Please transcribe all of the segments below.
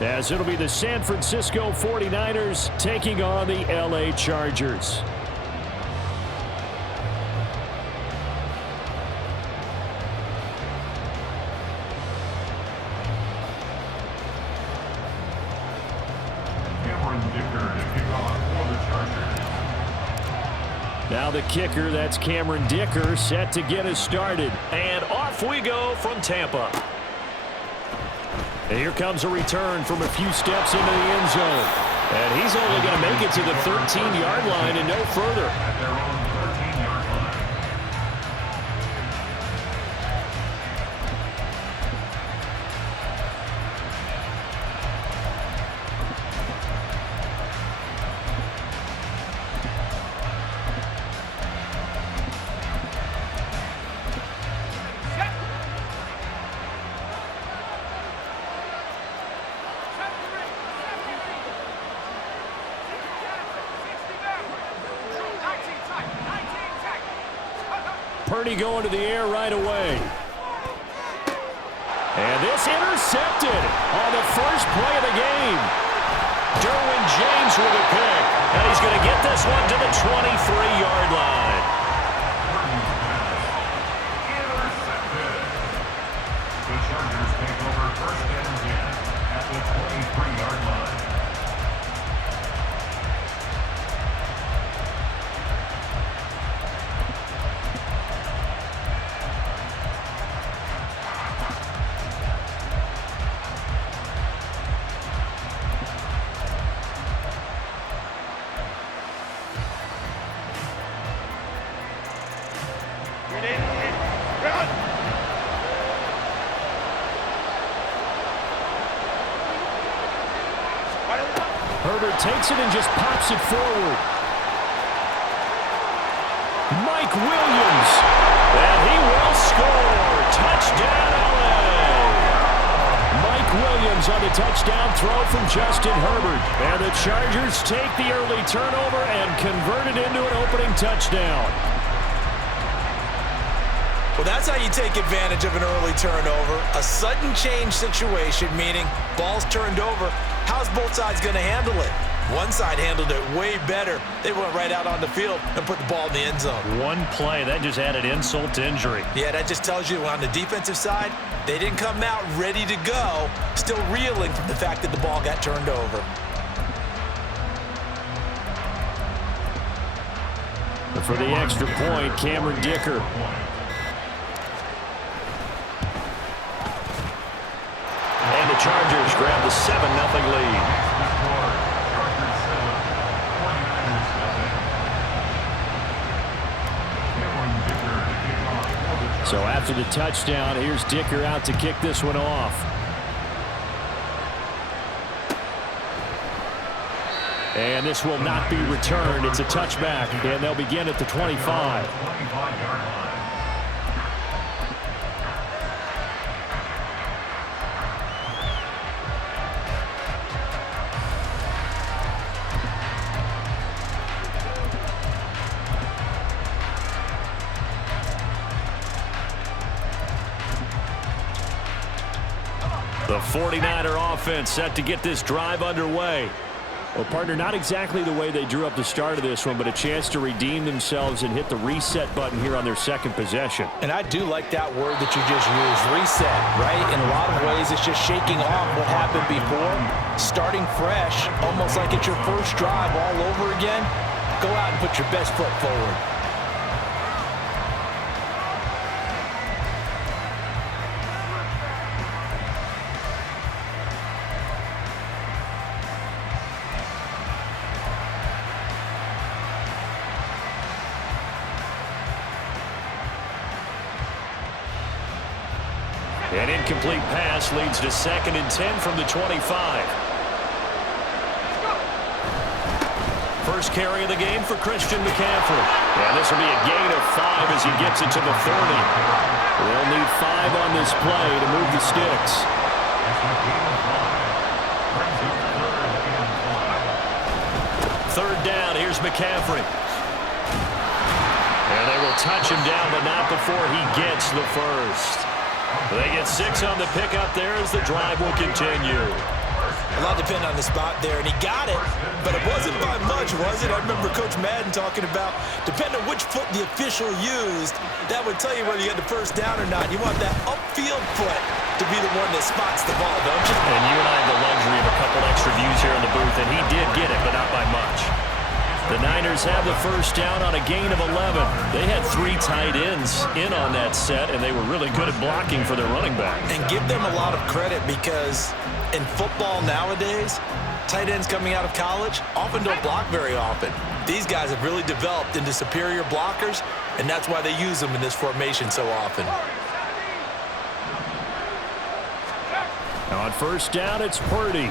as it'll be the San Francisco 49ers taking on the LA Chargers. Now the kicker, that's Cameron Dicker, set to get us started. And off we go from Tampa. And here comes a return from a few steps into the end zone. And he's only going to make it to the 13-yard line and no further. Purdy going to the air right away. And this intercepted on the first play of the game. Derwin James with a pick. And he's going to get this one to the 23-yard line. Intercepted. The Chargers take over first and 10 at the 23-yard line. Herbert takes it and just pops it forward. Mike Williams. And he will score. Touchdown, LA. Mike Williams on the touchdown throw from Justin Herbert. And the Chargers take the early turnover and convert it into an opening touchdown. Well, that's how you take advantage of an early turnover. A sudden change situation, meaning ball's turned over. How's both sides going to handle it? One side handled it way better. They went right out on the field and put the ball in the end zone. One play, that just added insult to injury. Yeah, that just tells you on the defensive side, they didn't come out ready to go, still reeling from the fact that the ball got turned over. But for the extra point, Cameron Dicker. And the Chargers grab the 7-0 lead. So after the touchdown, here's Dicker out to kick this one off. And this will not be returned. It's a touchback, and they'll begin at the 25. The 49er offense set to get this drive underway. Well, partner, not exactly the way they drew up the start of this one, but a chance to redeem themselves and hit the reset button here on their second possession. And I do like that word that you just used, reset, right? In a lot of ways, it's just shaking off what happened before, starting fresh, almost like it's your first drive all over again. Go out and put your best foot forward. An incomplete pass leads to 2nd and 10 from the 25. First carry of the game for Christian McCaffrey. And this will be a gain of 5 as he gets it to the 30. They'll need 5 on this play to move the sticks. Third down, here's McCaffrey. And they will touch him down, but not before he gets the first. They get 6 on the pickup there as the drive will continue. depend on the spot there, and he got it, but it wasn't by much, was it? I remember Coach Madden talking about, depending on which foot the official used, that would tell you whether you had the first down or not. You want that upfield foot to be the one that spots the ball, don't you? And you and I have the luxury of a couple extra views here in the booth, and he did get it, but not by much. The Niners have the first down on a gain of 11. They had 3 tight ends in on that set, and they were really good at blocking for their running back. And give them a lot of credit because in football nowadays, tight ends coming out of college often don't block very often. These guys have really developed into superior blockers, and that's why they use them in this formation so often. On first down, it's Purdy.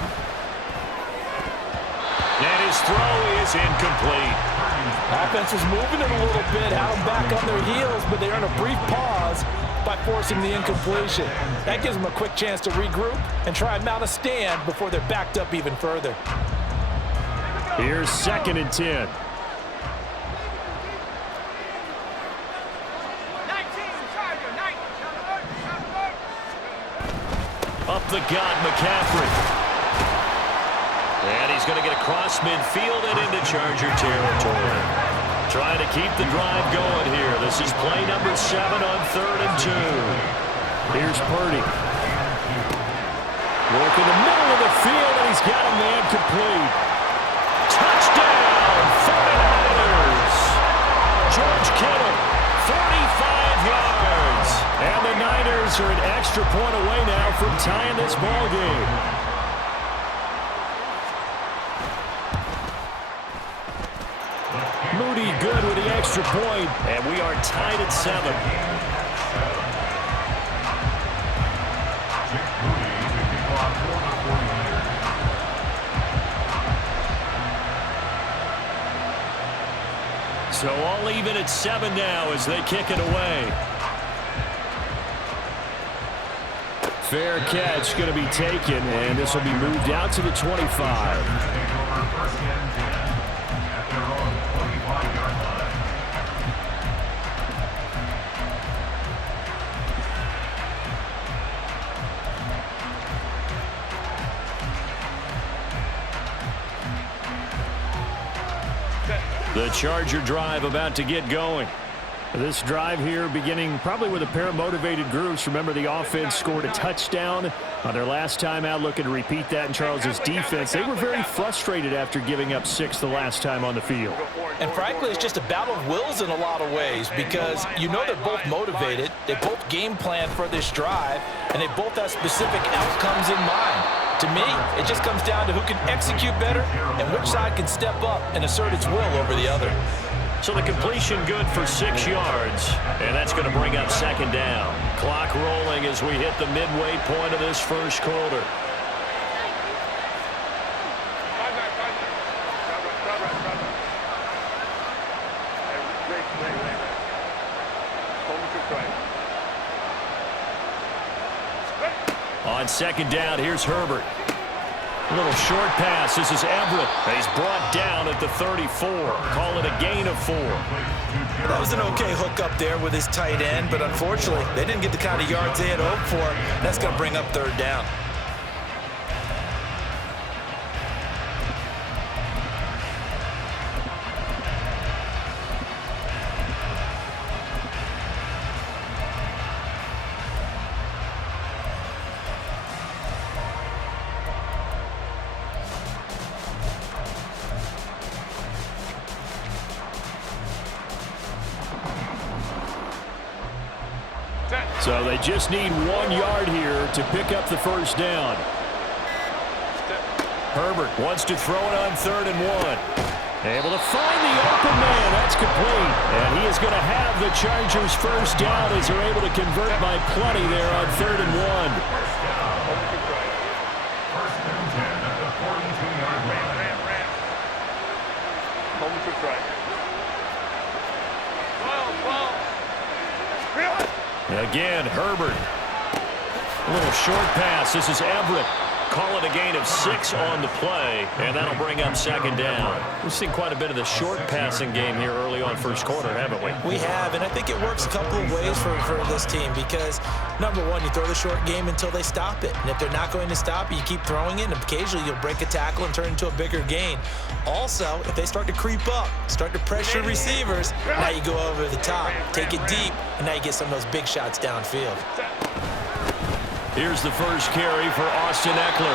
And his throw is incomplete. Offense was moving it a little bit, had them back on their heels, but they earned a brief pause by forcing the incompletion. That gives them a quick chance to regroup and try and mount a stand before they're backed up even further. Here's 2nd and 10. Up the gut, McCaffrey. And he's going to get across midfield and into Charger territory. Trying to keep the drive going here. This is play number 7 on 3rd and 2. Here's Purdy. Work in the middle of the field, and he's got a man complete. Touchdown, 49ers. George Kittle, 45 yards. And the Niners are an extra point away now from tying this ball game. Moody good with the extra point, and we are tied at 7. So all even at 7 now as they kick it away. Fair catch going to be taken, and this will be moved out to the 25. The Charger drive about to get going. This drive here beginning probably with a pair of motivated groups. Remember, the offense scored a touchdown on their last time out, looking to repeat that in Charles's defense. They were very frustrated after giving up 6 the last time on the field. And frankly, it's just a battle of wills in a lot of ways because you know they're both motivated, they both game plan for this drive, and they both have specific outcomes in mind. To me, it just comes down to who can execute better and which side can step up and assert its will over the other. So the completion good for 6 yards, and that's going to bring up 2nd down. Clock rolling as we hit the midway point of this first quarter. On 2nd down, here's Herbert. A little short pass. This is Everett. He's brought down at the 34. Call it a gain of 4. That was an okay hook up there with his tight end, but unfortunately, they didn't get the kind of yards they had hoped for. That's going to bring up 3rd down. So they just need 1 yard here to pick up the first down. Herbert wants to throw it on 3rd and 1. Able to find the open man. That's complete. And he is going to have the Chargers first down as they're able to convert by plenty there on 3rd and 1. Again, Herbert. A little short pass. This is Everett. Call it a gain of 6 on the play, and that'll bring up second down. We've seen quite a bit of the short passing game here early on first quarter, haven't we? We have, and I think it works a couple of ways for this team because, number one, you throw the short game until they stop it. And if they're not going to stop it, you keep throwing it, and occasionally you'll break a tackle and turn it into a bigger gain. Also, if they start to creep up, start to pressure receivers, now you go over the top, take it deep, and now you get some of those big shots downfield. Here's the first carry for Austin Eckler.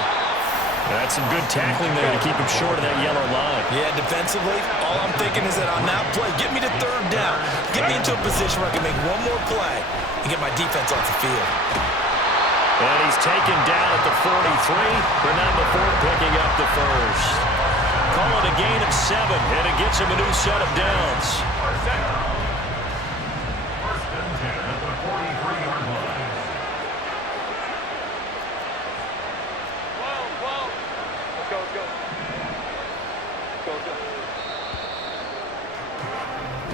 That's some good tackling there to keep him short of that yellow line. Yeah, defensively, all I'm thinking is that on that play, get me to third down. Get me into a position where I can make one more play and get my defense off the field. And he's taken down at the 43, but not before picking up the first. Call it a gain of 7, and it gets him a new set of downs. First and 10 at the 43-yard line. Let's go.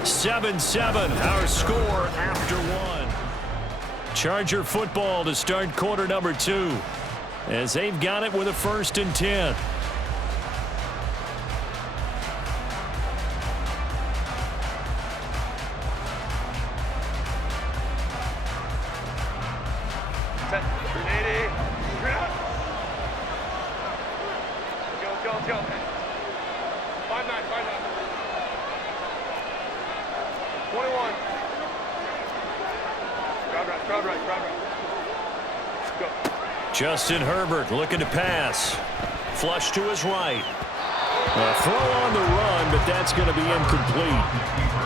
7-7, our score after 1. Charger football to start quarter number 2, as they've got it with a 1st and 10. Let's go. 5-9. Crowd right. Let's go. Justin Herbert looking to pass. Flush to his right. A throw on the run, but that's going to be incomplete.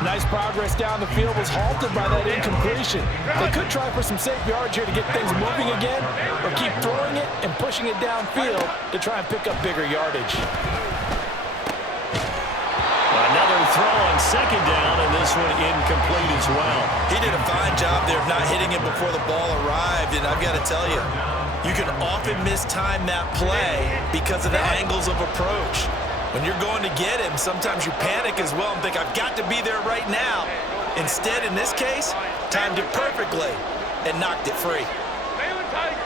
Nice progress down the field was halted by that incompletion. They could try for some safe yards here to get things moving again, or keep throwing it and pushing it downfield to try and pick up bigger yardage. Another throw on second down, and this one incomplete as well. He did a fine job there of not hitting it before the ball arrived, and I've got to tell you, you can often mistime that play because of the angles of approach. When you're going to get him, sometimes you panic as well and think, I've got to be there right now. Instead, in this case, timed it perfectly and knocked it free. Baylor Tiger.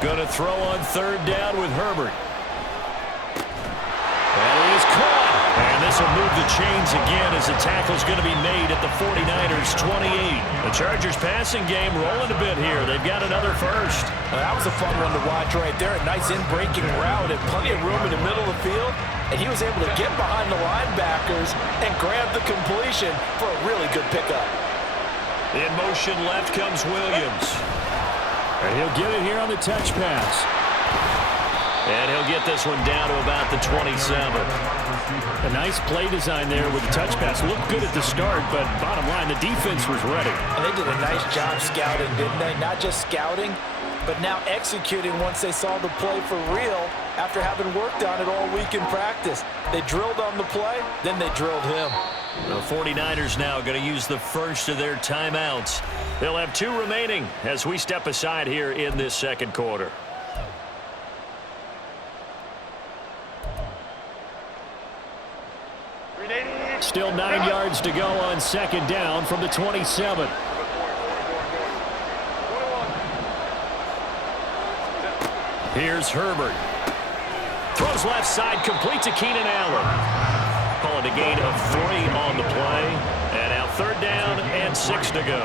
Going to throw on third down with Herbert. And he is caught. And this will move the chains again as the tackle's going to be made at the 49ers' 28. The Chargers passing game rolling a bit here. They've got another first. Well, that was a fun one to watch right there. A nice in-breaking route and plenty of room in the middle of the field. And he was able to get behind the linebackers and grab the completion for a really good pickup. In motion left comes Williams. And he'll get it here on the touch pass. And he'll get this one down to about the 27. A nice play design there with the touch pass. Looked good at the start, but bottom line, the defense was ready. And they did a nice job scouting, didn't they? Not just scouting, but now executing once they saw the play for real after having worked on it all week in practice. They drilled on the play, then they drilled him. The 49ers now going to use the first of their timeouts. They'll have 2 remaining as we step aside here in this second quarter. Still 9 yards to go on second down from the 27. Here's Herbert. Throws left side, complete to Keenan Allen. Call it a gain of 3 on the play. And now third down and 6 to go.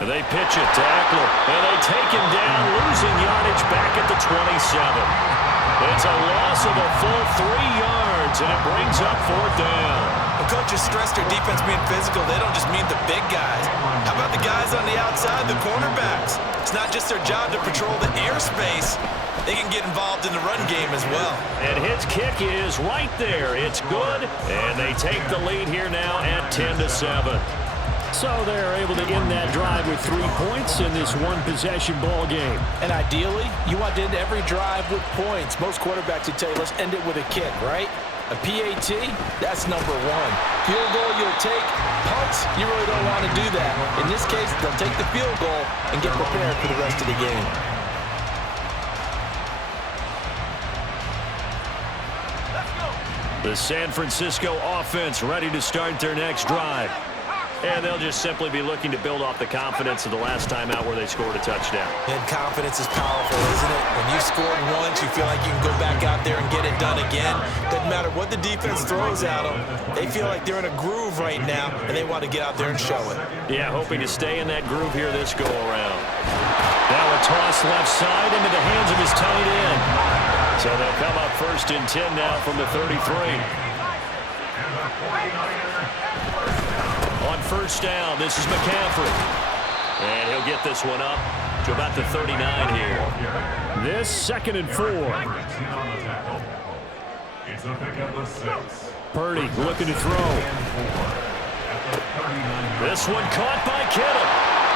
They pitch it to Eckler, and they take him down, losing yardage back at the 27. It's a loss of a full 3 yards, and it brings up fourth down. When coaches stress their defense being physical, they don't just mean the big guys. How about the guys on the outside, the cornerbacks? It's not just their job to patrol the airspace. They can get involved in the run game as well. And his kick is right there. It's good, and they take the lead here now at 10-7. So they're able to end that drive with 3 points in this one-possession ball game. And ideally, you want to end every drive with points. Most quarterbacks would tell you, let's end it with a kick, right? A PAT, that's number 1. Field goal you'll take. Punts, you really don't want to do that. In this case, they'll take the field goal and get prepared for the rest of the game. The San Francisco offense ready to start their next drive. And they'll just simply be looking to build off the confidence of the last time out where they scored a touchdown. And confidence is powerful, isn't it? When you scored once, you feel like you can go back out there and get it done again. Doesn't matter what the defense throws at them. They feel like they're in a groove right now, and they want to get out there and show it. Yeah, hoping to stay in that groove here this go-around. Now a toss left side into the hands of his tight end. So they'll come up 1st and 10 now from the 33. On 1st down, this is McCaffrey. And he'll get this one up to about the 39 here. This 2nd and 4. It's a pickup of 6. Purdy looking to throw. This one caught by Kittle.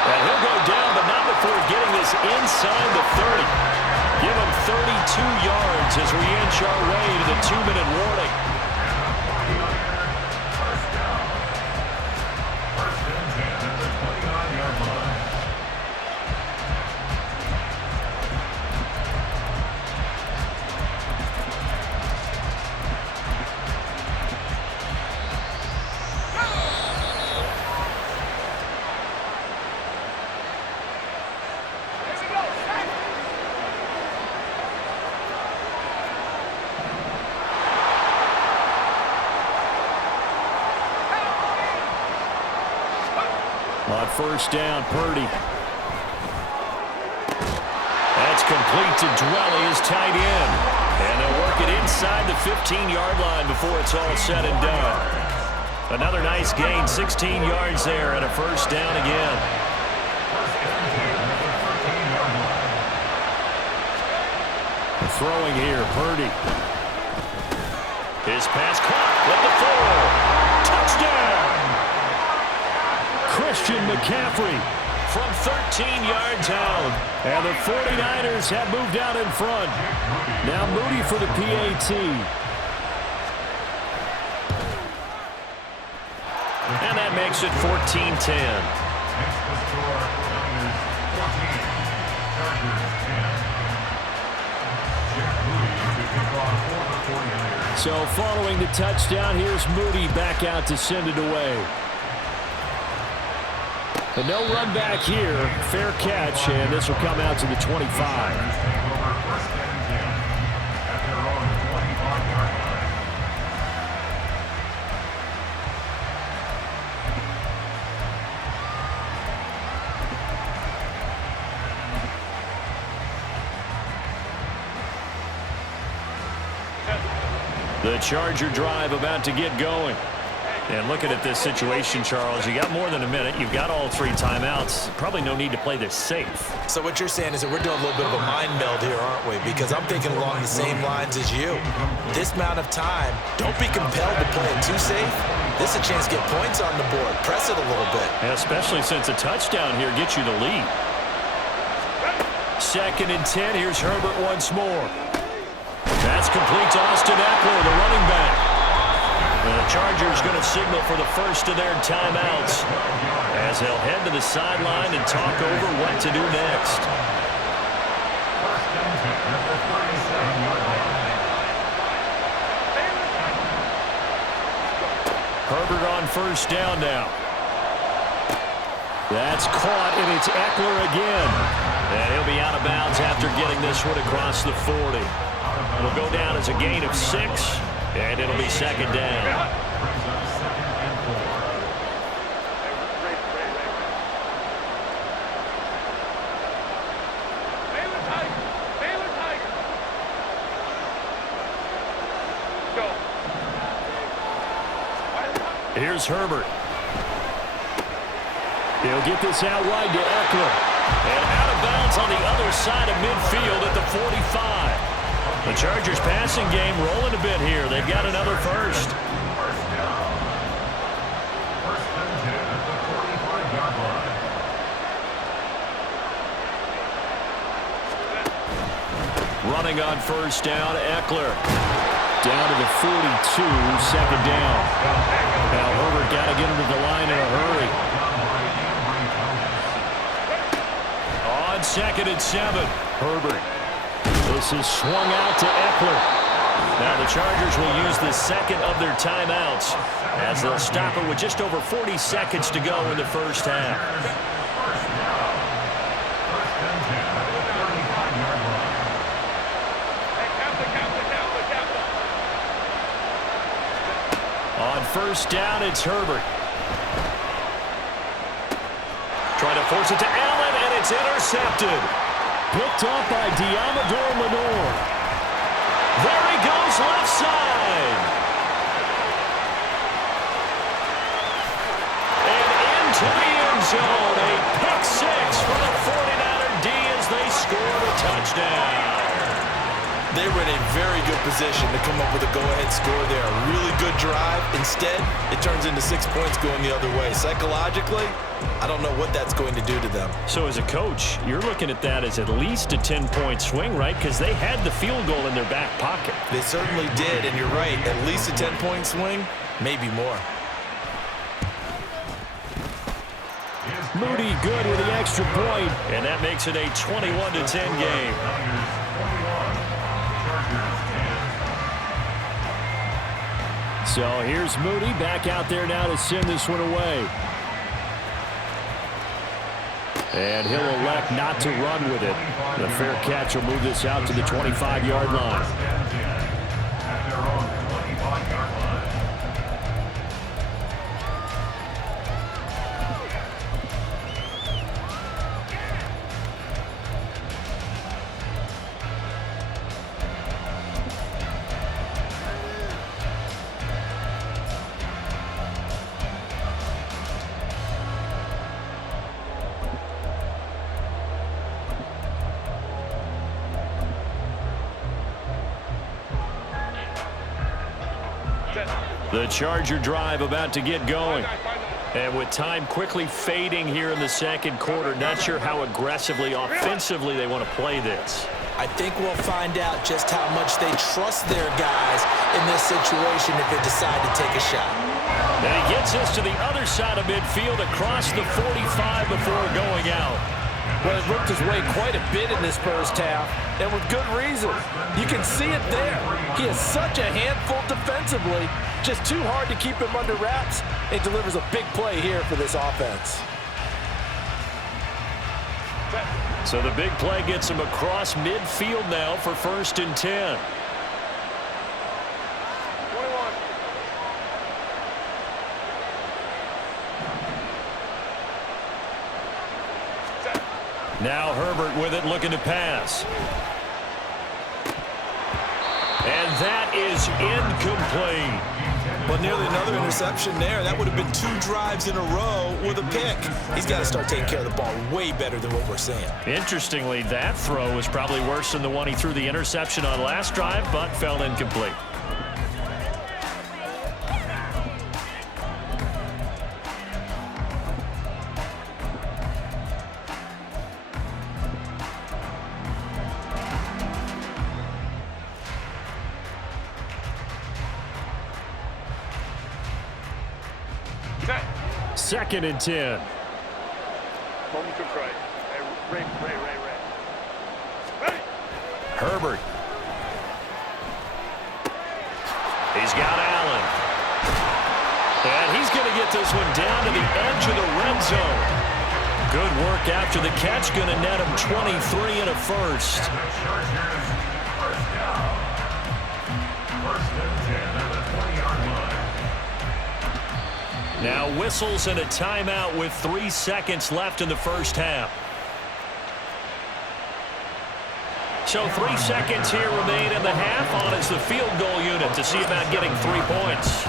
And he'll go down, but not before getting this inside the 30. Give him 32 yards as we inch our way to the 2-minute warning. On 1st down, Purdy. That's complete to Dwelly, his tight end. And they'll work it inside the 15-yard line before it's all said and done. Another nice gain, 16 yards there, and a 1st down again. Throwing here, Purdy. His pass caught with the 4. Touchdown! Christian McCaffrey from 13 yards out. And the 49ers have moved out in front. Now Moody for the PAT. And that makes it 14-10. So following the touchdown, here's Moody back out to send it away. But no run back here. Fair catch, and this will come out to the 25. The Charger drive about to get going. And looking at this situation, Charles, you got more than a minute. You've got all 3 timeouts. Probably no need to play this safe. So what you're saying is that we're doing a little bit of a mind meld here, aren't we? Because I'm thinking along the same lines as you. This amount of time, don't be compelled to play it too safe. This is a chance to get points on the board. Press it a little bit. And especially since a touchdown here gets you the lead. 2nd and 10. Here's Herbert once more. That's complete to Austin Eckler, the running back. And the Chargers going to signal for the first of their timeouts as they'll head to the sideline and talk over what to do next. Herbert on 1st down now. That's caught, and it's Eckler again. And he'll be out of bounds after getting this one across the 40. It'll go down as a gain of 6, and it'll be 2nd down. Here's Herbert. He'll get this out wide to Eckler. And out of bounds on the other side of midfield at the 45. The Chargers passing game rolling a bit here. They've got another first. Running on 1st down, Eckler. Down to the 42, 2nd down. Now Herbert got to get him to the line in a hurry. On 2nd and 7. Herbert. This is swung out to Eckler. Now the Chargers will use the second of their timeouts as they'll stop it with just over 40 seconds to go in the first half. On first down, it's Herbert. Trying to force it to Allen, and it's intercepted. Picked up by Diamador Lenore. There he goes left side. And into the end zone. A pick six for the 49er D as they score the touchdown. They were in a very good position to come up with a go-ahead score there. A really good drive. Instead, it turns into 6 points going the other way. Psychologically, I don't know what that's going to do to them. So as a coach, you're looking at that as at least a 10-point swing, right? Because they had the field goal in their back pocket. They certainly did, and you're right. At least a 10-point swing, maybe more. Moody good with the extra point. And that makes it a 21-10 game. So here's Moody back out there now to send this one away. And he'll elect not to run with it. The fair catch will move this out to the 25-yard line. At their own 25-yard line. The Charger drive about to get going. And with time quickly fading here in the second quarter, not sure how aggressively, offensively they want to play this. I think we'll find out just how much they trust their guys in this situation if they decide to take a shot. And he gets us to the other side of midfield across the 45 before going out. Well, it worked his way quite a bit in this first half, and with good reason. You can see it there. He is such a handful defensively, just too hard to keep him under wraps, and delivers a big play here for this offense. So the big play gets him across midfield now for 1st and 10. Now Herbert with it, looking to pass. And that is incomplete. But nearly another interception there. That would have been 2 drives in a row with a pick. He's got to start taking care of the ball way better than what we're seeing. Interestingly, that throw was probably worse than the one he threw the interception on last drive, but fell incomplete. Second and 10. Herbert. He's got Allen. And he's going to get this one down to the edge of the red zone. Good work after the catch. Going to net him 23 and a first. Now whistles and a timeout with 3 seconds left in the first half. So 3 seconds here remain in the half on as the field goal unit to see about getting 3 points.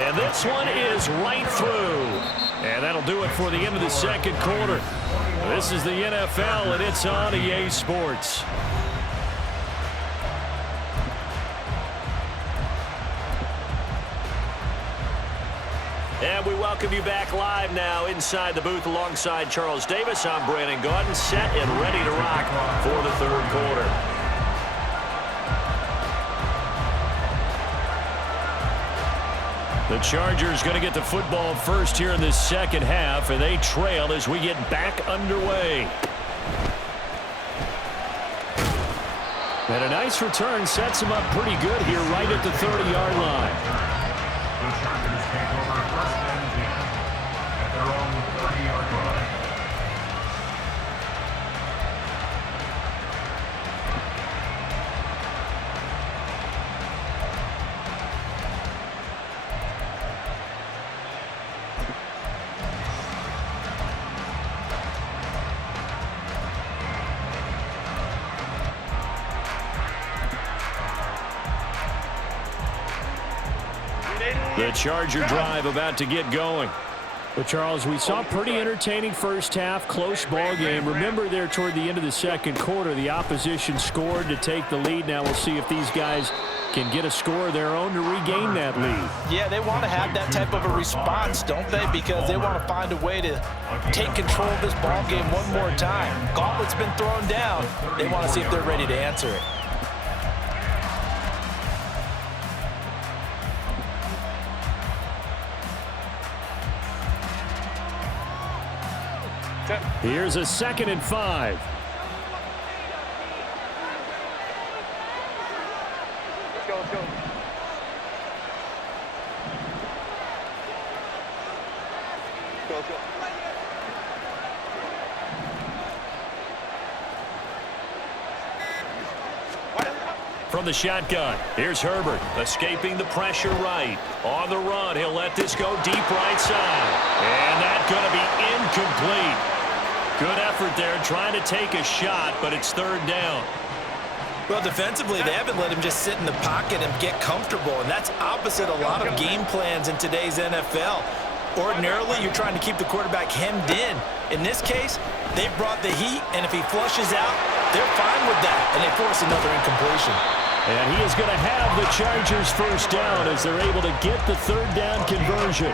And this one is right through. And that'll do it for the end of the second quarter. This is the NFL, and it's on EA Sports. And we welcome you back live now inside the booth alongside Charles Davis. I'm Brandon Gaudin, set and ready to rock for the third quarter. The Chargers going to get the football first here in this second half, and they trail as we get back underway. And a nice return sets him up pretty good here right at the 30-yard line. The Chargers take over first and 10 at their own 30-yard line. The Charger drive about to get going. But, Charles, we saw a pretty entertaining first half, close ball game. Remember there toward the end of the second quarter, the opposition scored to take the lead. Now we'll see if these guys can get a score of their own to regain that lead. Yeah, they want to have that type of a response, don't they? Because they want to find a way to take control of this ball game one more time. Gauntlet's been thrown down. They want to see if they're ready to answer it. Here's a 2nd and 5. Let's go, let's go. Let's go. From the shotgun, here's Herbert, escaping the pressure right. On the run, he'll let this go deep right side. And that's going to be incomplete. Good effort there, trying to take a shot, but it's 3rd down. Well, defensively, they haven't let him just sit in the pocket and get comfortable, and that's opposite a lot of game plans in today's NFL. Ordinarily, you're trying to keep the quarterback hemmed in. In this case, they brought the heat, and if he flushes out, they're fine with that, and they force another incompletion. And he is going to have the Chargers first down as they're able to get the 3rd down conversion.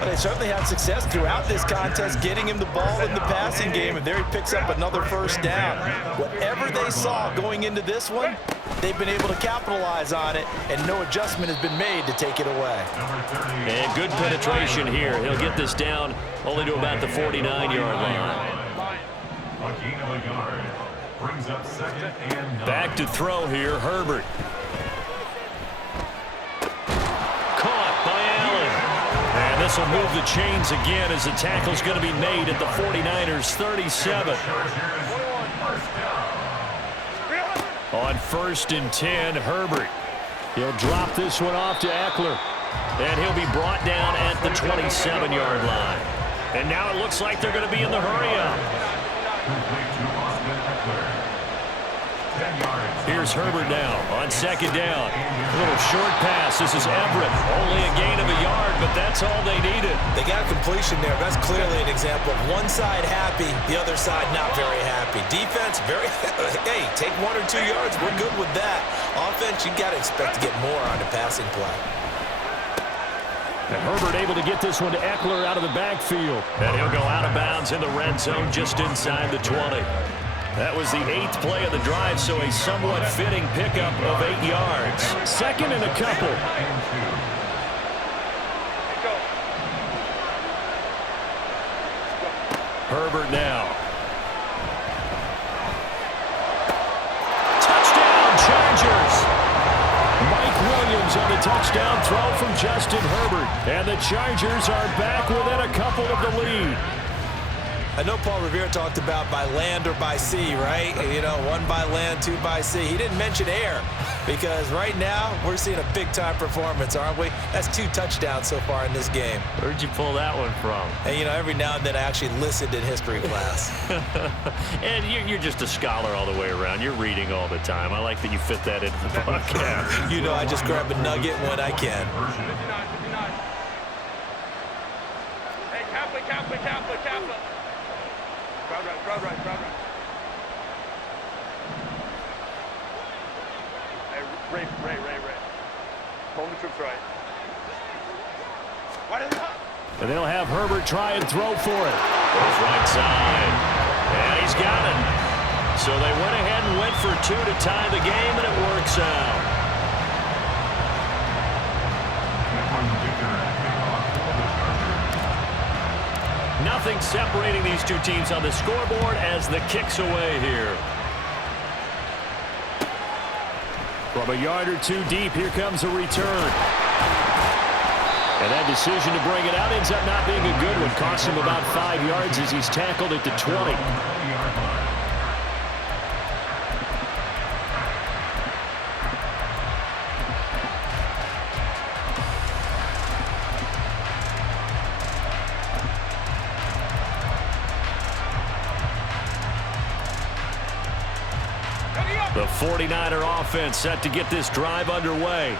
But they certainly had success throughout this contest getting him the ball in the passing game, and there he picks up another first down. Whatever they saw going into this one, they've been able to capitalize on it, and no adjustment has been made to take it away. And good penetration here. He'll get this down only to about the 49-yard line. A gain of a yard brings up 2nd and 9. Back to throw here, Herbert. Caught by Allen. And this will move the chains again as the tackle's going to be made at the 49ers' 37. On 1st and 10, Herbert. He'll drop this one off to Eckler. And he'll be brought down at the 27-yard line. And now it looks like they're going to be in the hurry-up. Here's Herbert now on 2nd down. A little short pass. This is Everett. Only a gain of a yard, but that's all they needed. They got a completion there. That's clearly an example of one side happy, the other side not very happy. Defense, very, hey, take 1 or 2 yards. We're good with that. Offense, you got to expect to get more on the passing play. And Herbert able to get this one to Eckler out of the backfield. And he'll go out of bounds in the red zone just inside the 20. That was the 8th play of the drive, so a somewhat fitting pickup of 8 yards. 2nd and a couple. Herbert now. Touchdown, Chargers! Mike Williams on the touchdown throw from Justin Herbert. And the Chargers are back within a couple of the lead. I know Paul Revere talked about by land or by sea, right? You know, 1 by land, 2 by sea. He didn't mention air because right now we're seeing a big-time performance, aren't we? That's 2 touchdowns so far in this game. Where'd you pull that one from? And, you know, every now and then I actually listened in history class. And you're just a scholar all the way around. You're reading all the time. I like that you fit that into the podcast. You know, I just grab a nugget when I can. Hey, Kaplan. Crowd right. Hey, Ray. Hold the troops right. Why did And they'll have Herbert try and throw for it. Goes right side. And he's got it. So they went ahead and went for 2 to tie the game, and it works out. Nothing separating these two teams on the scoreboard as the kick's away here. From a yard or two deep, here comes a return. And that decision to bring it out ends up not being a good one. Costs him about 5 yards as he's tackled at the 20. The 49er offense set to get this drive underway.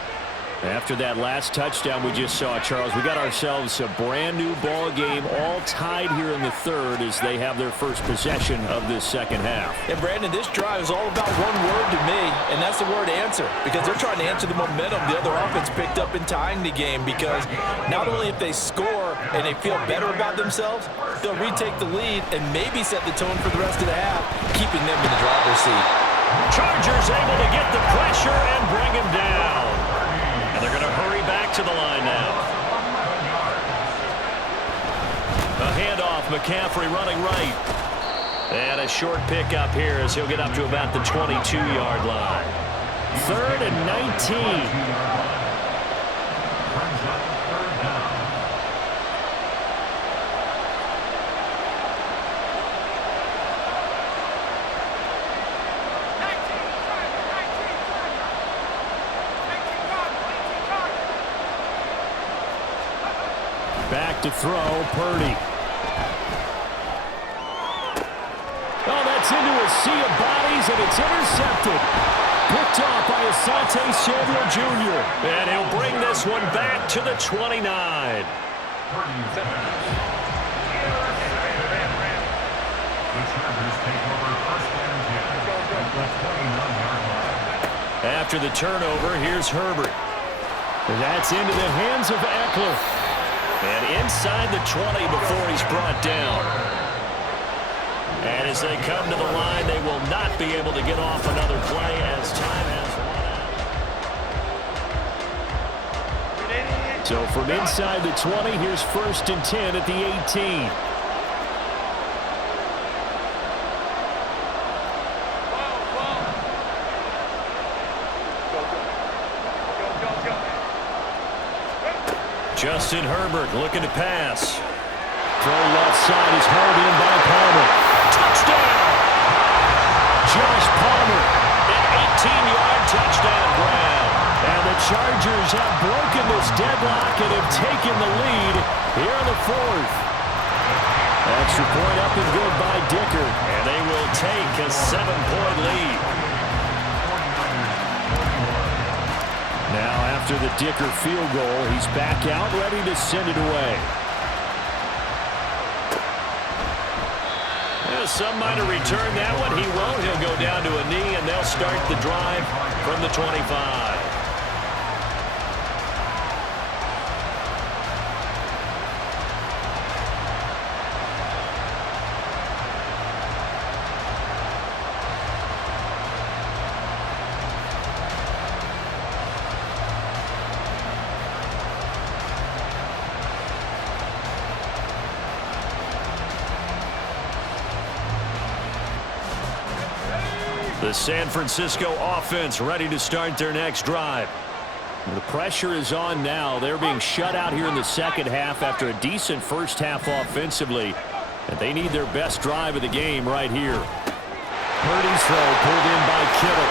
After that last touchdown we just saw, Charles, we got ourselves a brand new ball game, all tied here in the third as they have their first possession of this second half. And Brandon, this drive is all about one word to me, and that's the word answer, because they're trying to answer the momentum the other offense picked up in tying the game, because not only if they score and they feel better about themselves, they'll retake the lead and maybe set the tone for the rest of the half, keeping them in the driver's seat. Chargers able to get the pressure and bring him down. And they're going to hurry back to the line now. A handoff, McCaffrey running right. And a short pickup here as he'll get up to about the 22-yard line. 3rd and 19. Back to throw, Purdy. Oh, that's into a sea of bodies, and it's intercepted. Picked off by Asante Samuel Jr. And he'll bring this one back to the 29. After the turnover, here's Herbert. That's into the hands of Eckler. And inside the 20 before he's brought down. And as they come to the line, they will not be able to get off another play as time has run out. So from inside the 20, here's 1st and 10 at the 18. Justin Herbert looking to pass. Throw left side is held in by Palmer. Touchdown! Josh Palmer. An 18-yard touchdown grab. And the Chargers have broken this deadlock and have taken the lead here in the 4th. Extra point up and good by Dicker. And they will take a 7-point lead. Now after the Dicker field goal, he's back out ready to send it away. Well, some might have returned that one. He won't. He'll go down to a knee, and they'll start the drive from the 25. The San Francisco offense ready to start their next drive. The pressure is on now. They're being shut out here in the second half after a decent first half offensively. And they need their best drive of the game right here. Purdy's throw pulled in by Kittle.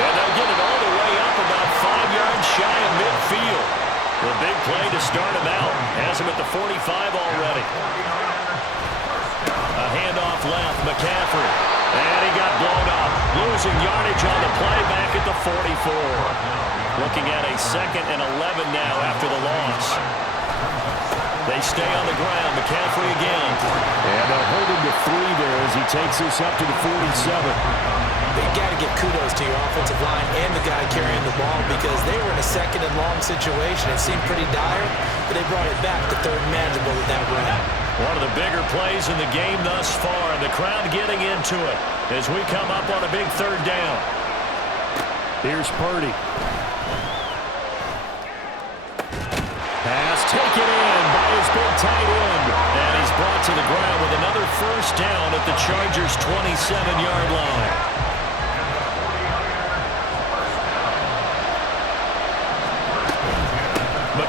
And they'll get it all the way up about 5 yards shy of midfield. The big play to start him out. Has him at the 45 already. A handoff left, McCaffrey. And he got blown up. Losing yardage on the play back at the 44. Looking at a 2nd and 11 now after the loss. They stay on the ground. McCaffrey again. And they'll hold him to 3 there as he takes this up to the 47. You got to give kudos to your offensive line and the guy carrying the ball because they were in a 2nd and long situation. It seemed pretty dire, but they brought it back to 3rd and manageable with that run. One of the bigger plays in the game thus far. The crowd getting into it as we come up on a big 3rd down. Here's Purdy. Pass taken in by his big tight end. And he's brought to the ground with another 1st down at the Chargers' 27-yard line.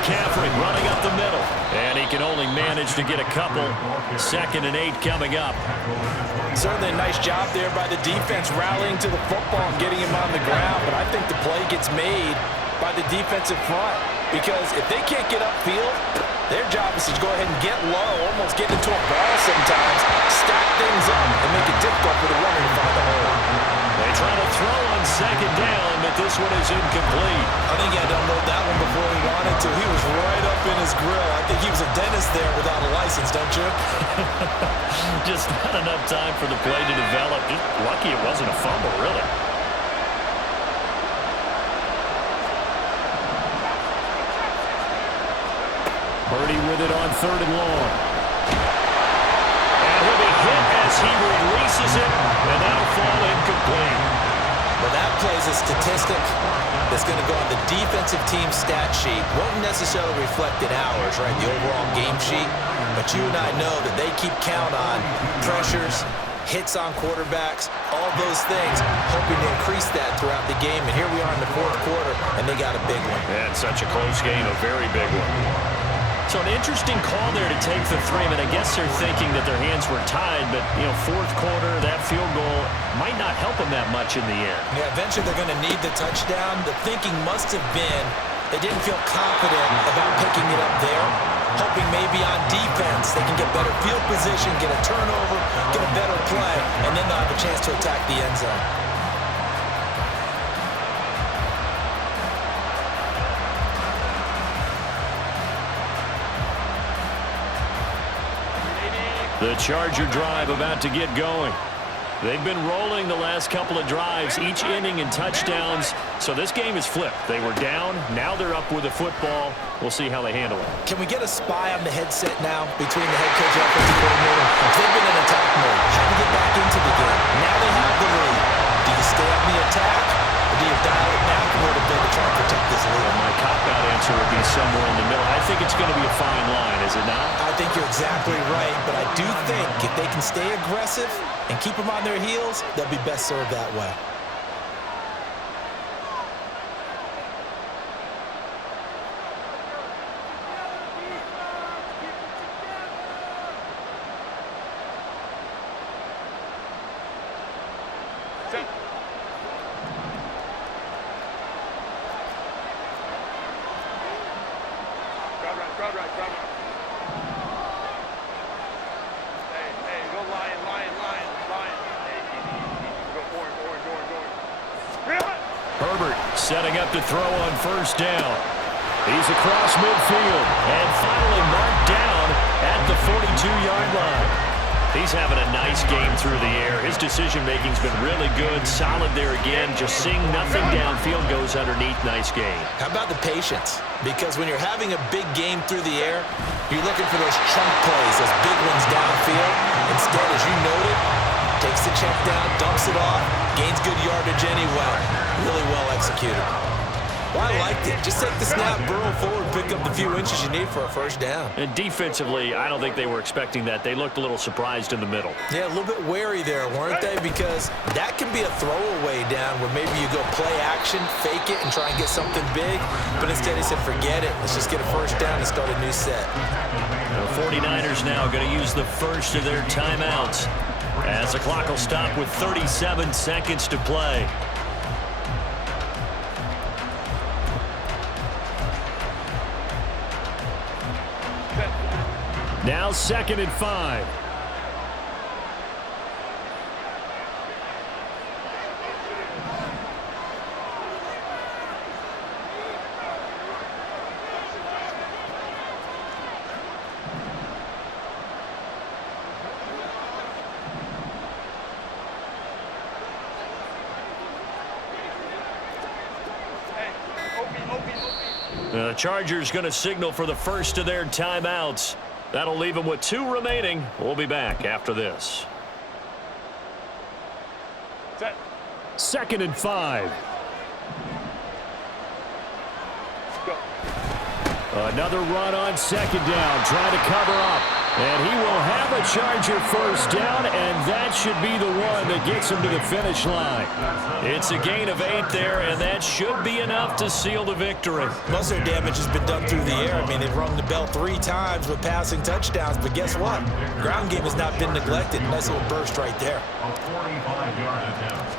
McCaffrey running up the middle. And he can only manage to get a couple. 2nd and 8 coming up. Certainly a nice job there by the defense rallying to the football and getting him on the ground. But I think the play gets made by the defensive front. Because if they can't get upfield, their job is to go ahead and get low, almost get into a ball sometimes, stack things up, and make it difficult for the runner to find the hole. They try to throw on 2nd down, but this one is incomplete. I think he had to unload that one before he wanted to. He was right up in his grill. I think he was a dentist there without a license, don't you? Just not enough time for the play to develop. Just lucky it wasn't a fumble, really. Purdy with it on 3rd and long. And he'll be hit as he releases it, and that'll fall incomplete. Well, that plays a statistic that's going to go on the defensive team stat sheet. Won't necessarily reflect in ours, right, the overall game sheet. But you and I know that they keep count on pressures, hits on quarterbacks, all those things, hoping to increase that throughout the game. And here we are in the 4th quarter, and they got a big one. Yeah, it's such a close game, a very big one. So an interesting call there to take the 3. I mean, I guess they're thinking that their hands were tied, but, 4th quarter, that field goal might not help them that much in the end. Yeah, eventually they're going to need the touchdown. The thinking must have been they didn't feel confident about picking it up there, hoping maybe on defense they can get better field position, get a turnover, get a better play, and then they'll have a chance to attack the end zone. The Charger drive about to get going. They've been rolling the last couple of drives, each inning in touchdowns. So this game is flipped. They were down. Now they're up with the football. We'll see how they handle it. Can we get a spy on the headset now between the head coach and offensive coordinator? They've been in attack mode, trying to get back into the game. Now they have the lead. Do you stay on the attack, or do you dial it back a little bit to try and protect this lead? Well, my cop-out answer would be somewhere in the middle. I think it's going to be a fine line, is it not? I think you're exactly right, but I do think if they can stay aggressive and keep them on their heels, they'll be best served that way. Setting up to throw on 1st down. He's across midfield and finally marked down at the 42-yard line. He's having a nice game through the air. His decision-making's been really good. Solid there again. Just seeing nothing downfield goes underneath. Nice game. How about the patience? Because when you're having a big game through the air, you're looking for those chunk plays, those big ones downfield. Instead, as you noted, takes the check down, dumps it off, gains good yardage anyway. Really well executed. Well, I liked it. Just take the snap, burrow forward, pick up the few inches you need for a 1st down. And defensively, I don't think they were expecting that. They looked a little surprised in the middle. Yeah, a little bit wary there, weren't they? Because that can be a throwaway down where maybe you go play action, fake it, and try and get something big. But instead he said, forget it. Let's just get a 1st down and start a new set. The 49ers now going to use the first of their timeouts as the clock will stop with 37 seconds to play. Now 2nd and 5. The Chargers going to signal for the first of their timeouts. That'll leave them with 2 remaining. We'll be back after this. 2nd and 5. Another run on 2nd down, trying to cover up. And he will have a a Charger first down, and that should be the one that gets him to the finish line. It's a gain of 8 there, and that should be enough to seal the victory. Most of their damage has been done through the air. I mean, they've rung the bell 3 times with passing touchdowns, but guess what? Ground game has not been neglected. Nice little burst right there. A 45-yard attempt.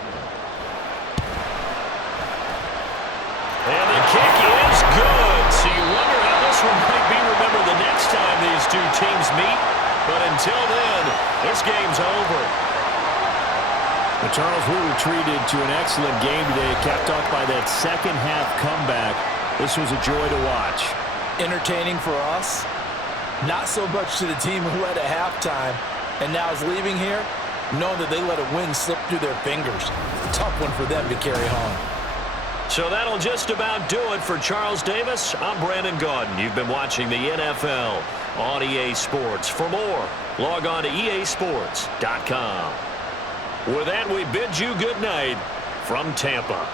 And the kick is good. So you wonder how this one might be remembered the next time these two teams meet. But until then, this game's over. Well, Charles, we were treated to an excellent game today, capped off by that second-half comeback. This was a joy to watch. Entertaining for us, not so much to the team who led at halftime and now is leaving here, knowing that they let a win slip through their fingers. Tough one for them to carry home. So that'll just about do it for Charles Davis. I'm Brandon Gaudin. You've been watching the NFL on EA Sports. For more, log on to easports.com. With that, we bid you good night from Tampa.